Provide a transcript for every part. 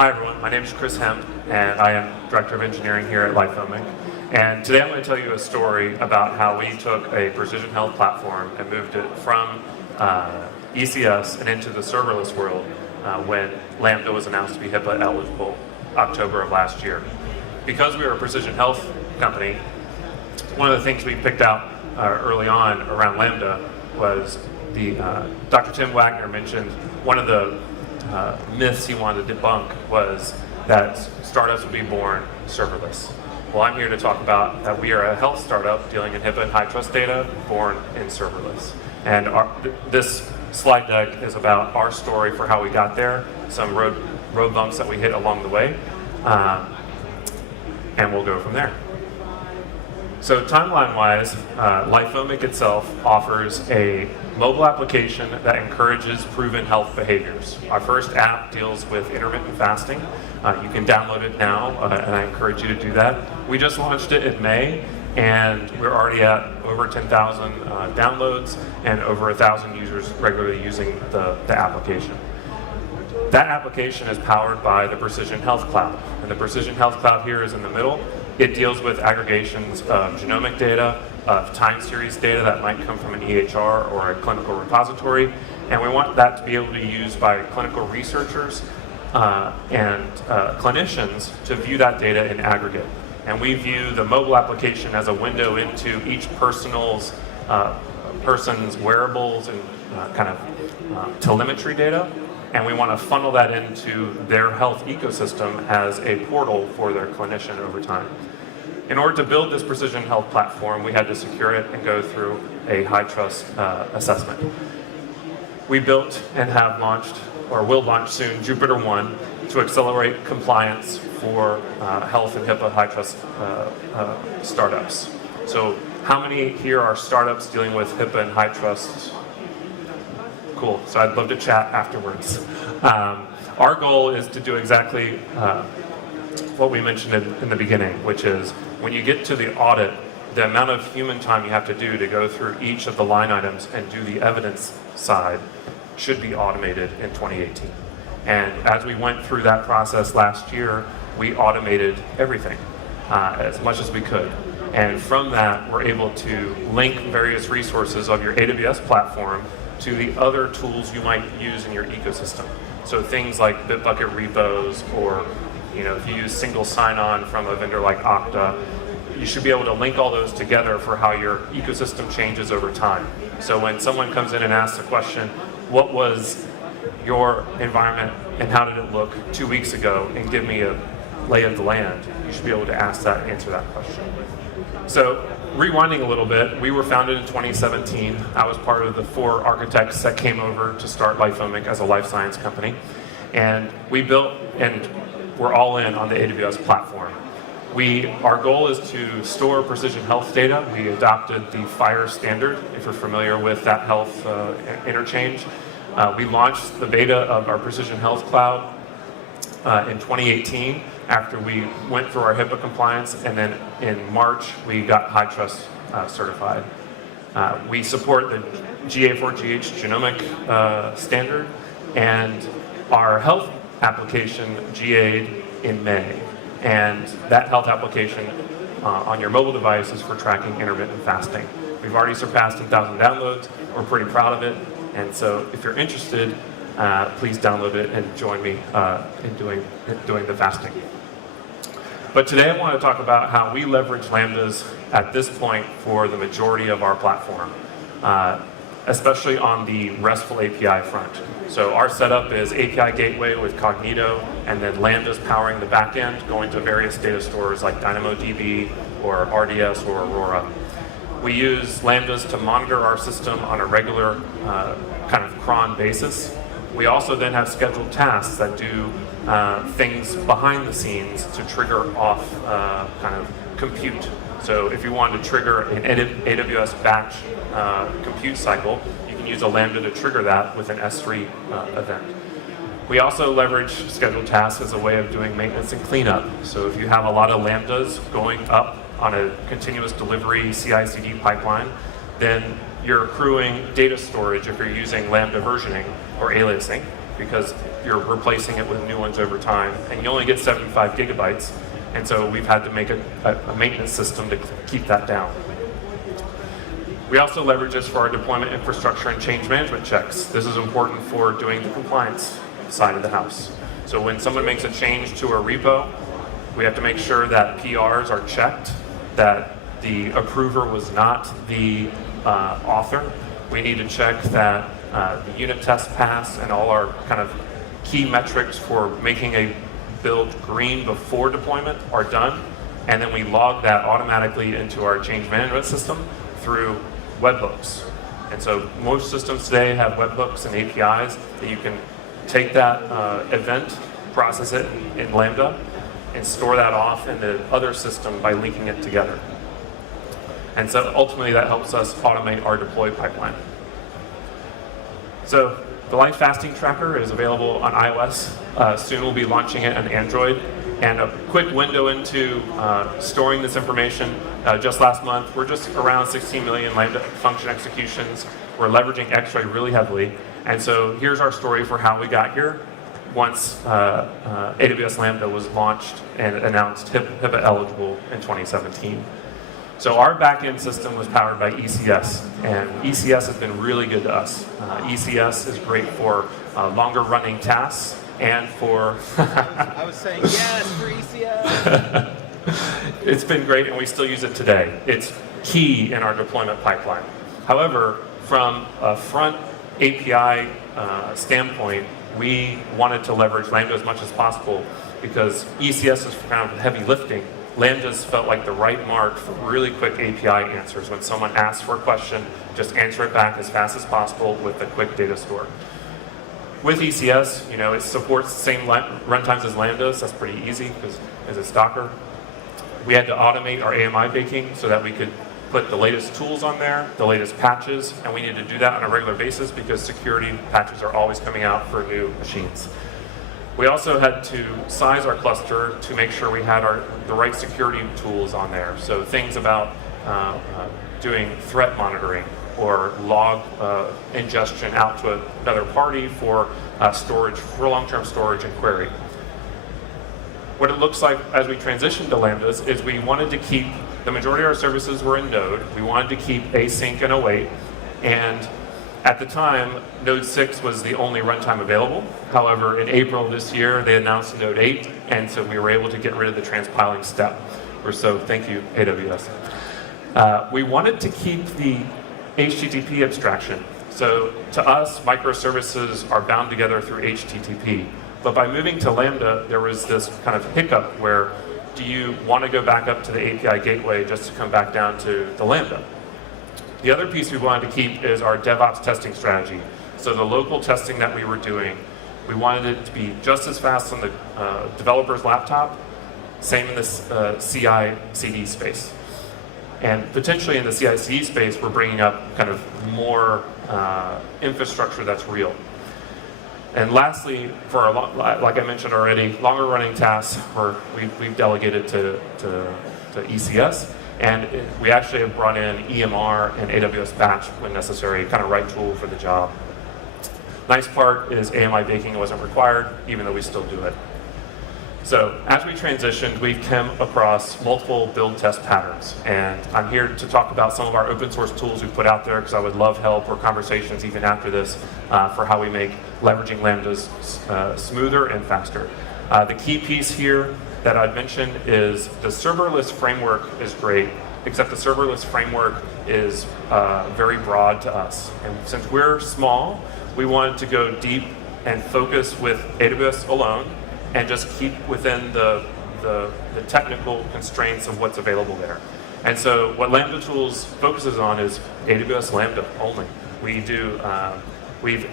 Hi everyone, my name is Chris Hemp, and I am Director of Engineering here at LifeOmic. And today I'm going to tell you a story about how we took a precision health platform and moved it from ECS and into the serverless world when Lambda was announced to be HIPAA eligible October of last year. Because we are a precision health company, one of the things we picked out early on around Lambda was Dr. Tim Wagner mentioned one of the myths he wanted to debunk was that startups would be born serverless. Well, I'm here to talk about that we are a health startup dealing in HIPAA and HITRUST data born in serverless. And this slide deck is about our story for how we got there, some road bumps that we hit along the way, and we'll go from there. So timeline-wise, LifeOmic itself offers a mobile application that encourages proven health behaviors. Our first app deals with intermittent fasting. You can download it now, and I encourage you to do that. We just launched it in May, and we're already at over 10,000 downloads and over 1,000 users regularly using the application. That application is powered by the Precision Health Cloud, and the Precision Health Cloud here is in the middle. It deals with aggregations of genomic data, of time series data that might come from an EHR or a clinical repository, and we want that to be able to be used by clinical researchers and clinicians to view that data in aggregate. And we view the mobile application as a window into each person's wearables and telemetry data, and we want to funnel that into their health ecosystem as a portal for their clinician over time. In order to build this precision health platform, we had to secure it and go through a HITRUST assessment. We built and have launched, or will launch soon, Jupyter-1 to accelerate compliance for health and HIPAA HITRUST startups. So how many here are startups dealing with HIPAA and HITRUST? Cool, so I'd love to chat afterwards. Our goal is to do exactly what we mentioned in the beginning, which is when you get to the audit, the amount of human time you have to do to go through each of the line items and do the evidence side should be automated in 2018. And as we went through that process last year, we automated everything as much as we could. And from that, we're able to link various resources of your AWS platform to the other tools you might use in your ecosystem. So things like Bitbucket repos, or if you use single sign-on from a vendor like Okta, you should be able to link all those together for how your ecosystem changes over time. So when someone comes in and asks a question, what was your environment and how did it look 2 weeks ago, and give me a lay of the land, you should be able to answer that question. So rewinding a little bit, we were founded in 2017. I was part of the 4 architects that came over to start LifeOmic as a life science company. And we built, and we're all in on the AWS platform. Our goal is to store precision health data. We adopted the FHIR standard, if you're familiar with that health interchange. We launched the beta of our Precision Health Cloud in 2018 after we went through our HIPAA compliance, and then in March we got HITRUST certified. We support the GA4GH genomic standard, and our health application GA'd in May. And that health application on your mobile device is for tracking intermittent fasting. We've already surpassed 10,000 downloads. We're pretty proud of it. And so if you're interested, please download it and join me in doing the fasting. But today I want to talk about how we leverage Lambdas at this point for the majority of our platform, especially on the RESTful API front. So our setup is API gateway with Cognito, and then Lambdas powering the backend, going to various data stores like DynamoDB or RDS or Aurora. We use Lambdas to monitor our system on a regular kind of cron basis. We also then have scheduled tasks that do things behind the scenes to trigger off kind of compute. So if you wanted to trigger an AWS batch compute cycle, you can use a Lambda to trigger that with an S3 event. We also leverage scheduled tasks as a way of doing maintenance and cleanup. So if you have a lot of Lambdas going up on a continuous delivery CI/CD pipeline, then you're accruing data storage if you're using Lambda versioning or aliasing, because you're replacing it with new ones over time, and you only get 75 gigabytes, and so we've had to make a maintenance system to keep that down. We also leverage this for our deployment infrastructure and change management checks. This is important for doing the compliance side of the house. So when someone makes a change to a repo, we have to make sure that PRs are checked, that the approver was not the author. We need to check that the unit test pass and all our kind of key metrics for making a build green before deployment are done, and then we log that automatically into our change management system through webhooks. And so most systems today have webhooks and APIs that you can take that event, process it in Lambda, and store that off in the other system by linking it together. And so ultimately that helps us automate our deploy pipeline. So the LightFasting Tracker is available on iOS. Soon we'll be launching it on Android. And a quick window into storing this information. Just last month, we're just around 16 million Lambda function executions. We're leveraging X-Ray really heavily. And so here's our story for how we got here once AWS Lambda was launched and announced HIPAA eligible in 2017. So our backend system was powered by ECS, and ECS has been really good to us. ECS is great for longer running tasks and for... I was saying yes for ECS. It's been great, and we still use it today. It's key in our deployment pipeline. However, from a front API standpoint, we wanted to leverage Lambda as much as possible because ECS is kind of heavy lifting. Lambdas felt like the right mark for really quick API answers. When someone asks for a question, just answer it back as fast as possible with a quick data store. With ECS, it supports the same runtimes as Lambdas. That's pretty easy because it's Docker. We had to automate our AMI baking so that we could put the latest tools on there, the latest patches, and we need to do that on a regular basis because security patches are always coming out for new machines. We also had to size our cluster to make sure we had the right security tools on there. So things about doing threat monitoring or log ingestion out to another party for storage, for long-term storage and query. What it looks like as we transitioned to Lambdas is we wanted to keep, the majority of our services were in Node. We wanted to keep async and await, and at the time, Node 6 was the only runtime available. However, in April of this year, they announced Node 8, and so we were able to get rid of the transpiling step. So thank you, AWS. We wanted to keep the HTTP abstraction. So to us, microservices are bound together through HTTP. But by moving to Lambda, there was this kind of hiccup where do you want to go back up to the API gateway just to come back down to the Lambda? The other piece we wanted to keep is our DevOps testing strategy. So the local testing that we were doing, we wanted it to be just as fast on the developer's laptop, same in the CI/CD space. And potentially in the CI/CD space, we're bringing up kind of more infrastructure that's real. And lastly, for our, like I mentioned already, longer running tasks, we've delegated to ECS. And we actually have brought in EMR and AWS Batch when necessary, kind of right tool for the job. Nice part is AMI baking wasn't required, even though we still do it. So as we transitioned, we've come across multiple build test patterns. And I'm here to talk about some of our open source tools we put out there because I would love help or conversations even after this for how we make leveraging Lambdas smoother and faster. The key piece here that I'd mention is the serverless framework is great, except the serverless framework is very broad to us. And since we're small, we wanted to go deep and focus with AWS alone and just keep within the technical constraints of what's available there. And so what Lambda Tools focuses on is AWS Lambda only. We've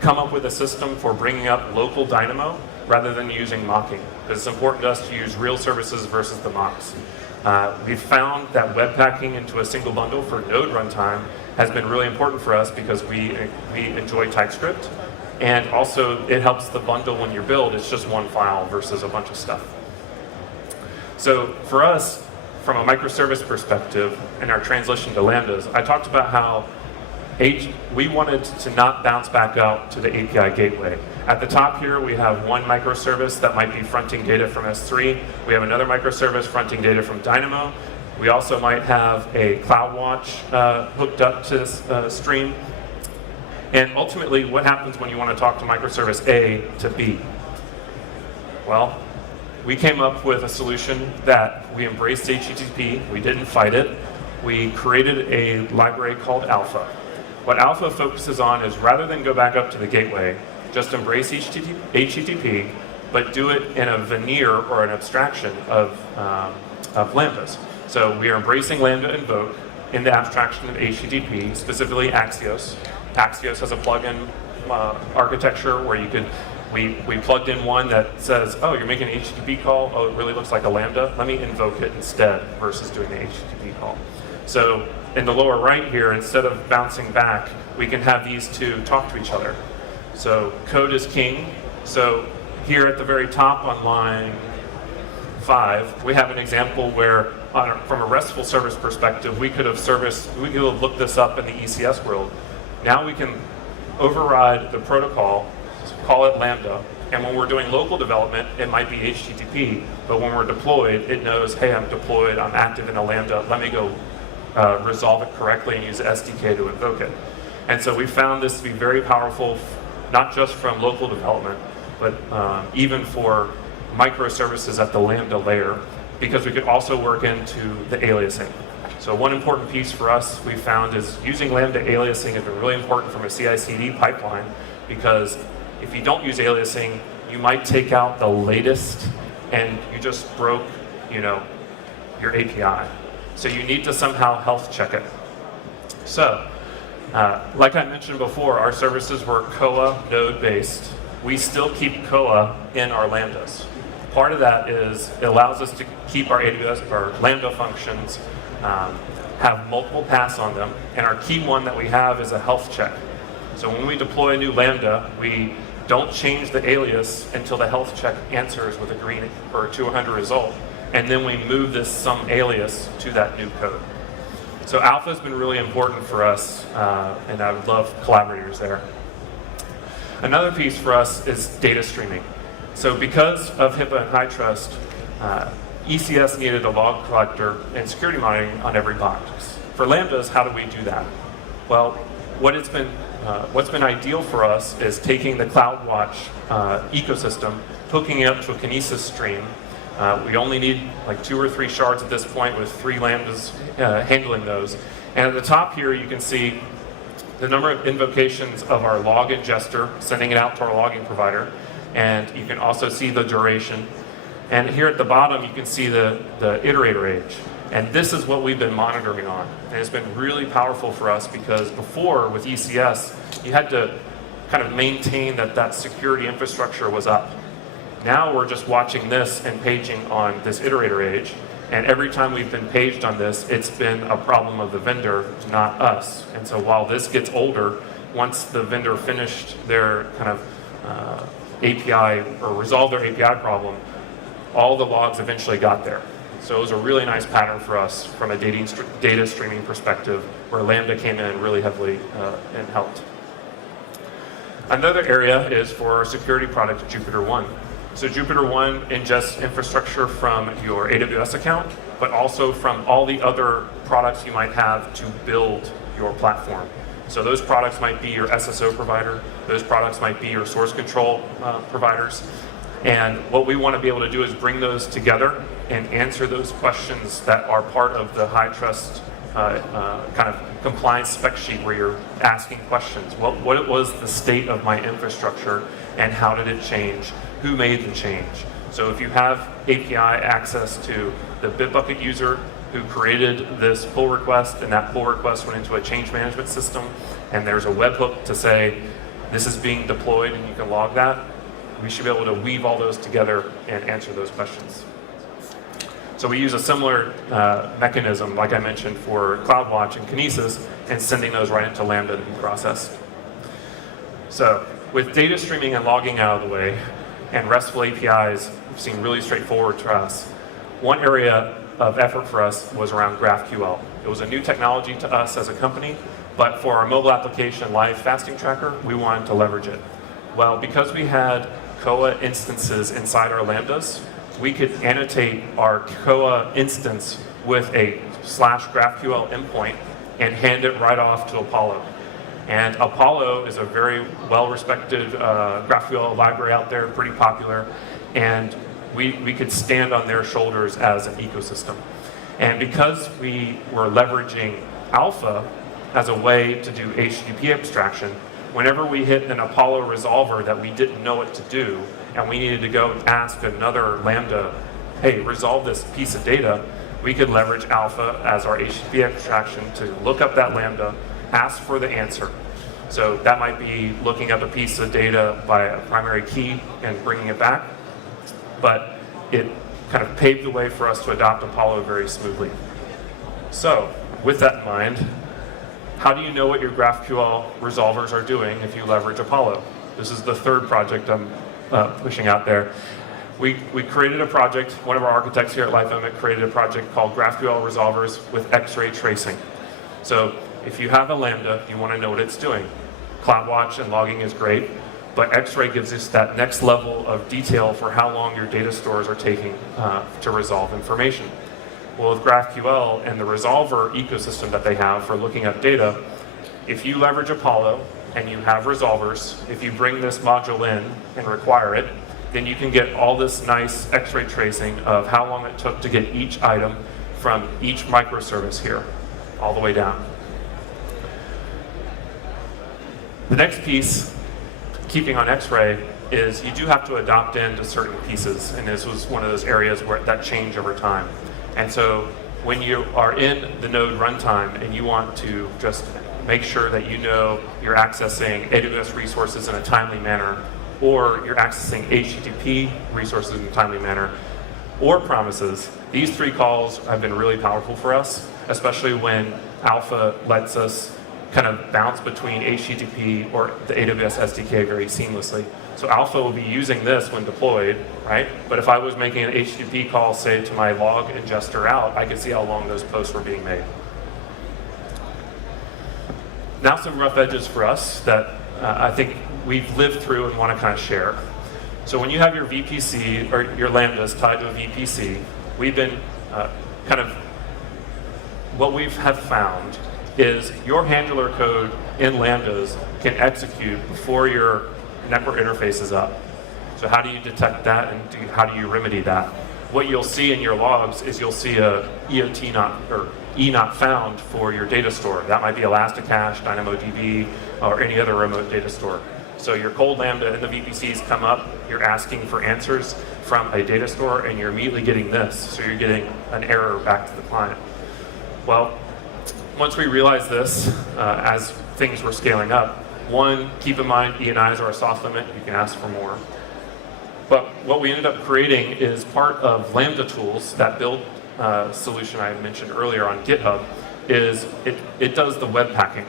come up with a system for bringing up local Dynamo rather than using mocking. It's important to us to use real services versus the mocks. We've found that webpacking into a single bundle for NodeRuntime has been really important for us because we enjoy TypeScript, and also it helps the bundle when you build. It's just one file versus a bunch of stuff. So for us, from a microservice perspective and our transition to Lambdas, I talked about how we wanted to not bounce back out to the API gateway. At the top here, we have one microservice that might be fronting data from S3. We have another microservice fronting data from Dynamo. We also might have a CloudWatch hooked up to this stream. And ultimately, what happens when you want to talk to microservice A to B? Well, we came up with a solution that we embraced HTTP. We didn't fight it. We created a library called Alpha. What Alpha focuses on is rather than go back up to the gateway, just embrace HTTP, but do it in a veneer or an abstraction of Lambdas. So we are embracing Lambda invoke in the abstraction of HTTP, specifically Axios. Axios has a plugin architecture where you could, we plugged in one that says, oh, you're making an HTTP call, oh, it really looks like a Lambda, let me invoke it instead versus doing the HTTP call. So in the lower right here, instead of bouncing back, we can have these two talk to each other. So code is king. So here at the very top on line 5, we have an example where from a RESTful service perspective, we could have looked this up in the ECS world. Now we can override the protocol, call it Lambda, and when we're doing local development, it might be HTTP, but when we're deployed, it knows, hey, I'm deployed, I'm active in a Lambda, let me go resolve it correctly and use the SDK to invoke it. And so we found this to be very powerful, not just from local development, but even for microservices at the Lambda layer, because we could also work into the aliasing. So one important piece for us we found is using Lambda aliasing has been really important from a CI/CD pipeline, because if you don't use aliasing, you might take out the latest and you just broke, your API. So you need to somehow health check it. So, like I mentioned before, our services were Koa node based. We still keep Koa in our Lambdas. Part of that is it allows us to keep our AWS, our Lambda functions, have multiple paths on them, and our key one that we have is a health check. So when we deploy a new Lambda, we don't change the alias until the health check answers with a green or a 200 result, and then we move this some alias to that new code. So Alpha has been really important for us, and I would love collaborators there. Another piece for us is data streaming. So because of HIPAA and HITRUST, ECS needed a log collector and security monitoring on every box. For Lambdas, how do we do that? Well, what's been ideal for us is taking the CloudWatch ecosystem, hooking it up to a Kinesis stream. We only need like 2 or 3 shards at this point with 3 Lambdas handling those. And at the top here, you can see the number of invocations of our log ingester, sending it out to our logging provider. And you can also see the duration. And here at the bottom, you can see the iterator age. And this is what we've been monitoring on. And it's been really powerful for us because before, with ECS, you had to kind of maintain that security infrastructure was up. Now we're just watching this and paging on this iterator age. And every time we've been paged on this, it's been a problem of the vendor, not us. And so while this gets older, once the vendor finished their kind of API or resolved their API problem, all the logs eventually got there. So it was a really nice pattern for us from a data streaming perspective, where Lambda came in really heavily and helped. Another area is for our security product, JupyterOne. So JupyterOne ingests infrastructure from your AWS account, but also from all the other products you might have to build your platform. So those products might be your SSO provider, those products might be your source control providers. And what we want to be able to do is bring those together and answer those questions that are part of the HITRUST kind of compliance spec sheet, where you're asking questions. What was the state of my infrastructure and how did it change? Who made the change? So if you have API access to the Bitbucket user who created this pull request, and that pull request went into a change management system, and there's a webhook to say this is being deployed and you can log that, we should be able to weave all those together and answer those questions. So we use a similar mechanism, like I mentioned, for CloudWatch and Kinesis, and sending those right into Lambda to be processed. So with data streaming and logging out of the way, and RESTful APIs seem really straightforward to us, one area of effort for us was around GraphQL. It was a new technology to us as a company, but for our mobile application, LightFasting Tracker, we wanted to leverage it. Well, because we had Koa instances inside our Lambdas, we could annotate our Koa instance with a /GraphQL endpoint and hand it right off to Apollo. And Apollo is a very well-respected GraphQL library out there, pretty popular, and we could stand on their shoulders as an ecosystem. And because we were leveraging Alpha as a way to do HTTP abstraction, whenever we hit an Apollo resolver that we didn't know what to do, and we needed to go and ask another Lambda, hey, resolve this piece of data, we could leverage Alpha as our HTTP abstraction to look up that Lambda, ask for the answer. So that might be looking up a piece of data by a primary key and bringing it back, but it kind of paved the way for us to adopt Apollo very smoothly. So with that in mind, how do you know what your GraphQL resolvers are doing if you leverage Apollo? This is the third project I'm pushing out there. We created a project, one of our architects here at LifeOmic created a project called GraphQL Resolvers with X-ray tracing. So if you have a Lambda, you want to know what it's doing. CloudWatch and logging is great, but X-ray gives us that next level of detail for how long your data stores are taking to resolve information. Well, with GraphQL and the resolver ecosystem that they have for looking up data, if you leverage Apollo and you have resolvers, if you bring this module in and require it, then you can get all this nice X-ray tracing of how long it took to get each item from each microservice here, all the way down. The next piece, keeping on X-ray, is you do have to adopt into certain pieces, and this was one of those areas where that changed over time. And so when you are in the NodeRuntime and you want to just make sure that you know you're accessing AWS resources in a timely manner, or you're accessing HTTP resources in a timely manner, or promises, these three calls have been really powerful for us, especially when Alpha lets us kind of bounce between HTTP or the AWS SDK very seamlessly. So Alpha will be using this when deployed, right? But if I was making an HTTP call, say, to my log ingester out, I could see how long those posts were being made. Now some rough edges for us that I think we've lived through and want to kind of share. So when you have your VPC or your Lambdas tied to a VPC, we've been what we have found is your handler code in Lambdas can execute before your network interface is up. So how do you detect that, and how do you remedy that? What you'll see in your logs is you'll see a EOT not, or E not found for your data store. That might be Elasticache, DynamoDB, or any other remote data store. So your cold Lambda and the VPCs come up, you're asking for answers from a data store, and you're immediately getting this. So you're getting an error back to the client. Well, once we realized this, as things were scaling up, one, keep in mind ENIs are a soft limit, you can ask for more. But what we ended up creating is part of Lambda Tools, that build solution I mentioned earlier on GitHub, is it does the web packing.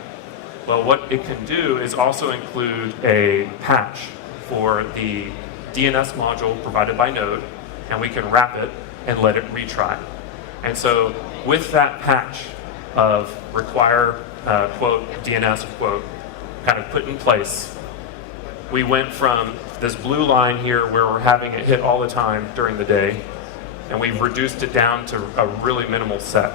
Well, what it can do is also include a patch for the DNS module provided by Node, and we can wrap it and let it retry. And so with that patch of require quote DNS quote kind of put in place, we went from this blue line here where we're having it hit all the time during the day, and we've reduced it down to a really minimal set.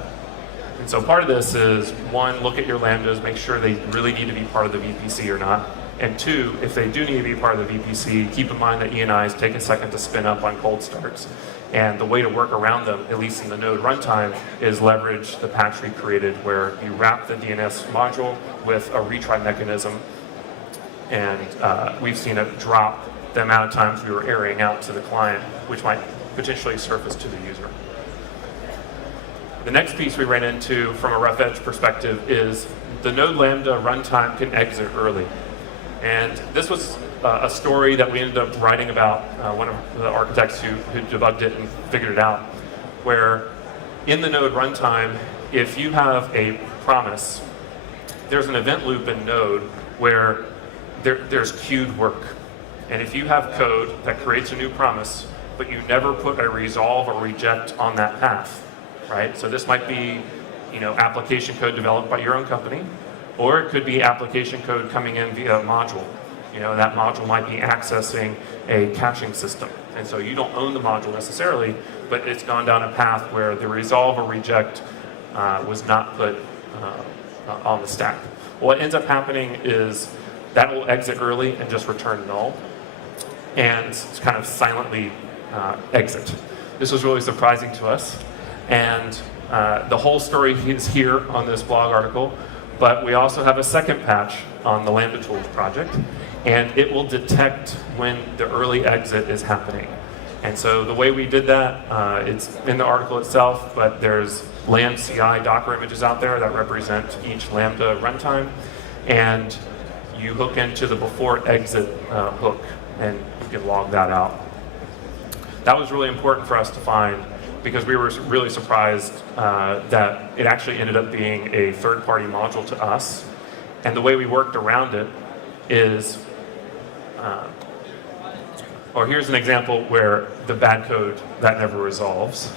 And so part of this is, one, look at your Lambdas, make sure they really need to be part of the VPC or not. And two, if they do need to be part of the VPC, keep in mind that ENIs take a second to spin up on cold starts. And the way to work around them, at least in the NodeRuntime, is leverage the patch we created where you wrap the DNS module with a retry mechanism. And we've seen it drop the amount of times we were erroring out to the client, which might potentially surface to the user. The next piece we ran into from a rough edge perspective is the Node Lambda runtime can exit early. And this was a story that we ended up writing about, one of the architects who debugged it and figured it out, where in the Node runtime, if you have a promise, there's an event loop in Node where there's queued work. And if you have code that creates a new promise, but you never put a resolve or reject on that path, right? So this might be, application code developed by your own company, or it could be application code coming in via a module. That module might be accessing a caching system. And so you don't own the module necessarily, but it's gone down a path where the resolve or reject was not put on the stack. What ends up happening is that will exit early and just return null, and kind of silently exit. This was really surprising to us, and the whole story is here on this blog article, but we also have a second patch on the Lambda Tools project, and it will detect when the early exit is happening. And so the way we did that, it's in the article itself, but there's Lambda CI Docker images out there that represent each Lambda runtime, and you hook into the before exit hook, and you can log that out. That was really important for us to find, because we were really surprised that it actually ended up being a third-party module to us. And the way we worked around it is, or here's an example where the bad code, that never resolves.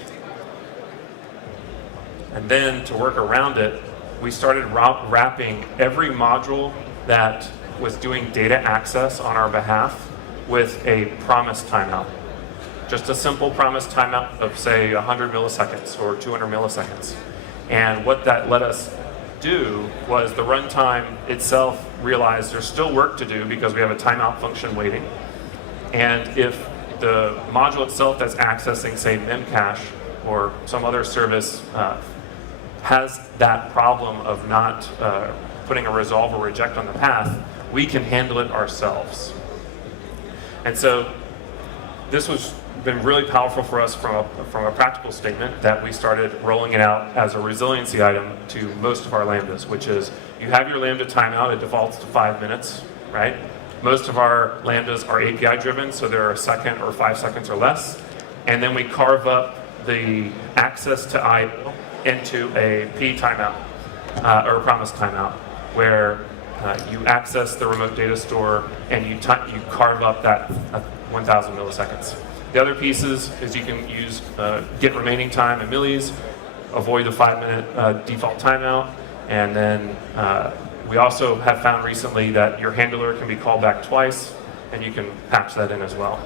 And then to work around it, we started wrapping every module that was doing data access on our behalf with a promise timeout. Just a simple promise timeout of, say, 100 milliseconds or 200 milliseconds. And what that let us do was the runtime itself realized there's still work to do because we have a timeout function waiting. And if the module itself that's accessing, say, memcache or some other service has that problem of not putting a resolve or reject on the path, we can handle it ourselves. And so this was been really powerful for us from a practical statement, that we started rolling it out as a resiliency item to most of our Lambdas, which is you have your Lambda timeout, it defaults to 5 minutes, right? Most of our Lambdas are API driven, so they're a second or 5 seconds or less. And then we carve up the access to I/O into a P timeout, or a promise timeout, where you access the remote data store and you carve up that 1,000 milliseconds. The other pieces is you can use get remaining time in millis, avoid the 5-minute default timeout, and then we also have found recently that your handler can be called back twice, and you can patch that in as well.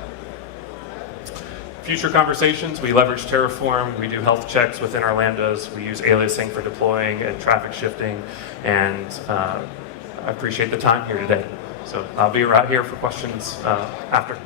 Future conversations, we leverage Terraform, we do health checks within our Lambdas, we use aliasing for deploying and traffic shifting, and I appreciate the time here today. So I'll be right here for questions after.